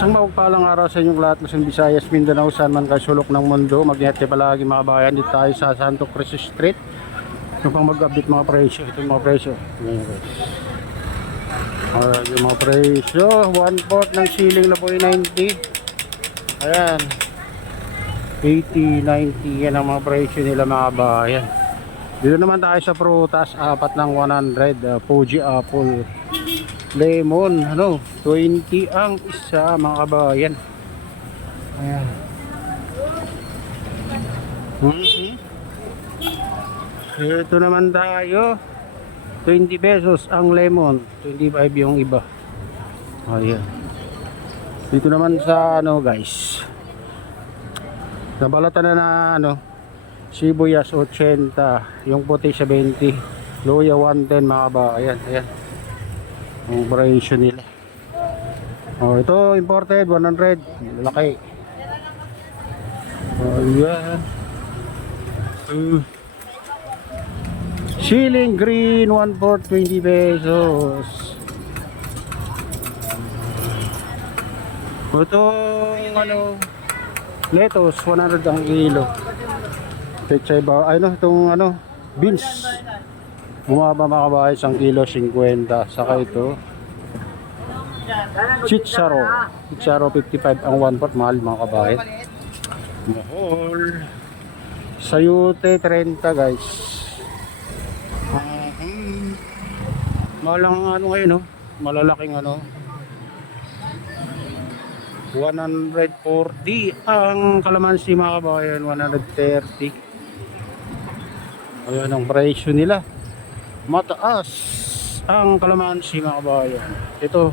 Isang mapagpalang araw sa inyong lahat, Luzon, Visayas, Mindanao, saan man kayo sulok ng mundo. Mag-ingat kayo palagi mga bayan. Dito tayo sa Santo Cristo Street. Ito pang mag-update mga presyo. Ito yung mga presyo. Yung mga presyo, 1/4 ng siling na po ay 90. Ayan, 80, 90. Yan ang mga presyo nila mga bayan. Dito naman tayo sa prutas, apat ng 100. Fuji apple, lemon, 20 ang isa mga kabayan. Ayan. Ito naman tayo, 20 pesos ang lemon, 25 yung iba. Ayan. Dito naman sa guys, nabalatan na sibuyas 80, yung puti 70, luya 110 mga kabayan. Ayan ang presyo nila. Ito imported 100, laki. Ayan. Siling green 1/4 20 pesos. Itong lettuce 100 ang kilo. Pechay ba itong beans bumaba mga kabahay, 1 kilo 50. Saka ito chicharo 55 ang 1/4, mahal mga kabahay. Mahal. Sayote 30 guys. Malang ngayon malalaking 140 ang kalamansi mga kabayan, 130. Ayan ang presyo nila. Mataas ang kalamansi mga kabayan. Ito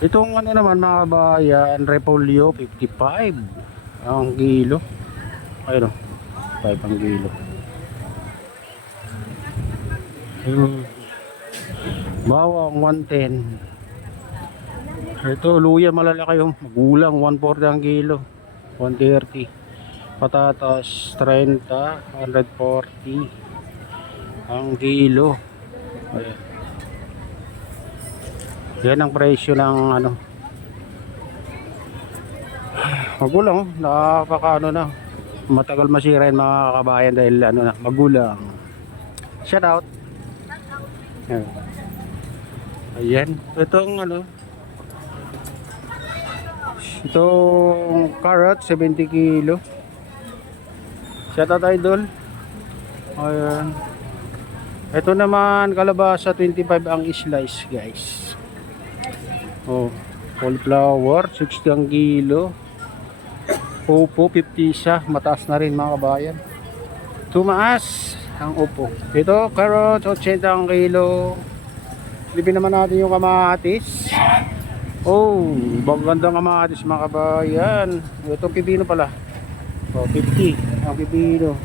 itong naman mga kabayan, repolyo 55 ang kilo. Ayun 5 ang kilo. Bawang 110. Ito luya malalaki magulang 140 ang kilo, 130. Patatas 30, 140 ang kilo. Ayan. Yan ang presyo ng magulang. Nakaka na matagal masira yung mga kabayan dahil magulang. Shout out. Ayan, itong itong carrot 70 kilo. Shout out idol. Ayan. Ito naman kalabasa 25 ang slice guys. Cauliflower 60 ang kilo. Upo 50 isa, mataas na rin mga kabayan. Tumaas ang upo. Ito carrots 80 ang kilo. Lipin naman natin yung kamatis. Magandang kamatis mga kabayan. Ito pipino pala. 50 ang pipino.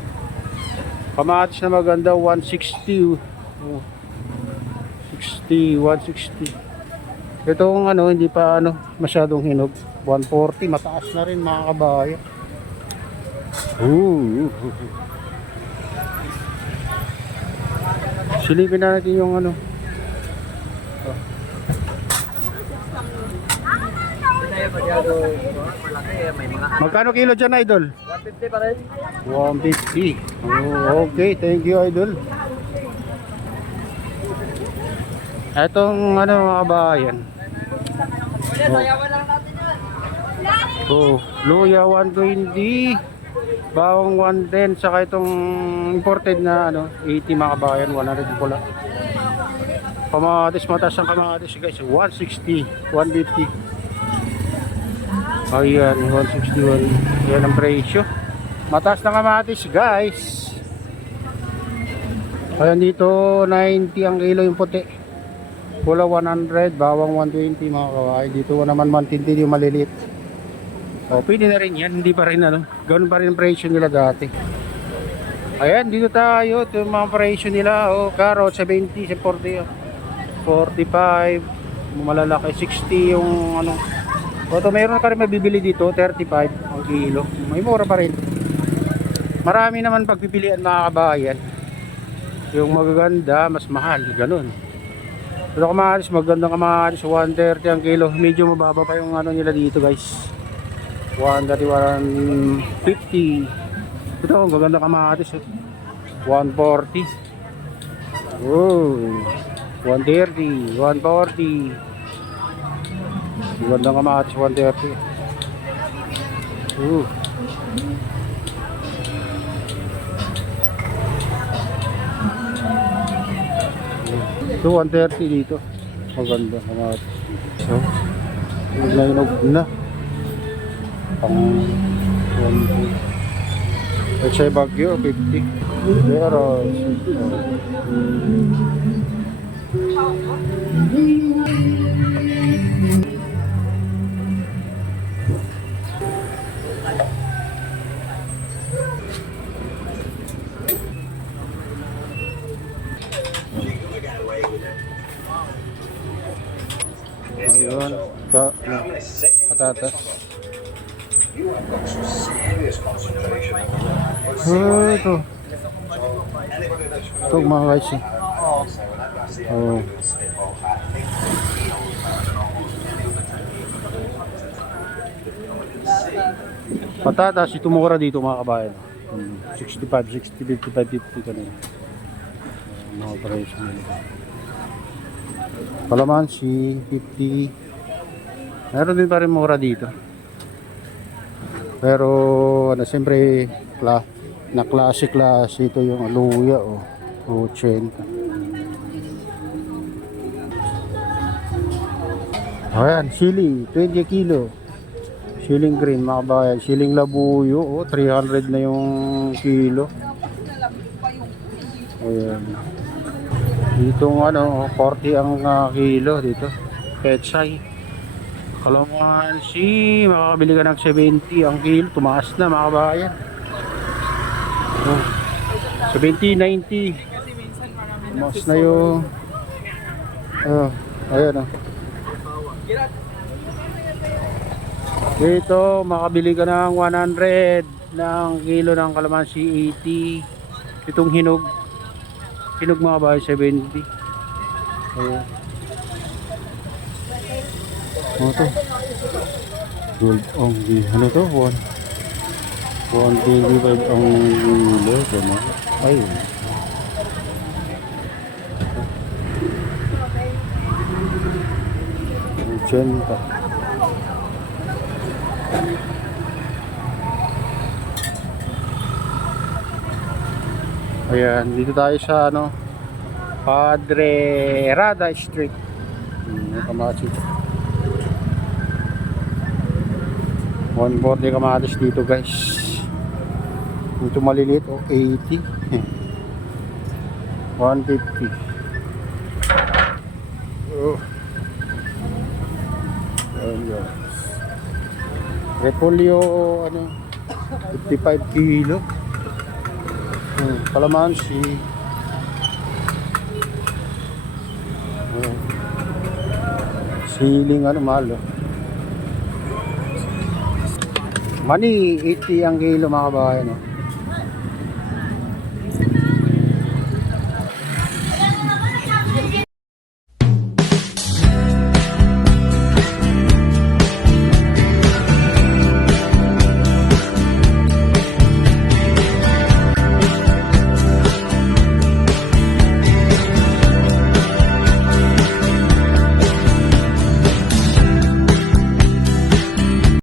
Kamatis na maganda 160. 160. Itong hindi pa masyadong hinog, 140, mataas na rin mga kabayan. Silipin na natin yung Magkano kilo dyan idol? 150 pa rin. 150. Okay, thank you idol. Etong mga kabayan, luya 120, bawang 110, saka itong imported na 80 mga kabayan, 100 pula. Kamatis, mataas ang kamatis guys, 160, 150. Ayan, 161. Yan ang presyo. Mataas na kamatis guys. Ayan dito 90 ang kilo yung puti. Pula 100, bawang 120 mga kawaii. Dito naman 120 yung maliliit. Pwede na rin yan, hindi pa rin ganoon pa rin ang presyo nila dati. Ayan, dito tayo. Ito yung mga presyo nila. Carrot 70, 40, 45, malalaki 60 yung Ito mayroon ka rin mabibili dito 35 ang kilo. May mura pa rin. Marami naman pagpipilian mga kabayan. Yung magaganda, mas mahal, ganun. Pero kamatis, magandang kamatis, 130 ang kilo. Medyo mababa pa yung ano nila dito guys. 130, 150. Ito, ang gaganda kamatis. 140. Oh, 130, 140. Magandang kamatis, 130. Ito 130 dito. Maganda kamatis. So, hinog na. Pang 1. At siya bagyo, 50. Pero ayun, patatas. Ito. Ito mga guys. Oh. Patatas, ito mura dito mga kabayan. 65, 60, 55, 50 kanina. Mga price nila. Palamansi, 50. Meron din pa rin mura dito. Pero ano, siyempre na classic ito yung luya o 80. Ayan, sili, 20 kilo. Siling green mga kabayan, siling labuyo, 300 na yung kilo. Ayan. Ditong ano, 40 ang kilo dito. Pechay. Kalamansi, makakabili ka ng 70 ang kilo. Tumaas na mga kabayan. 70, 90. Tumaas na yung ayan dito makabili ka ng 100 ng kilo ng kalamansi, 80. Itong hinog mga bahay, 70. Ayan. Ano to? Gold ang ano to? 125 ang kilo. Ayun. Chenta. Ayan, dito tayo sa ano, Padre Rada Street. Kamatis. 140 kamatis dito guys. Ito maliliit 80. 150. Ayan. Repolyo ano 55 kilo. Kalamansi. Siling ano mahal. Mani 80 ang kilo mga kabayan.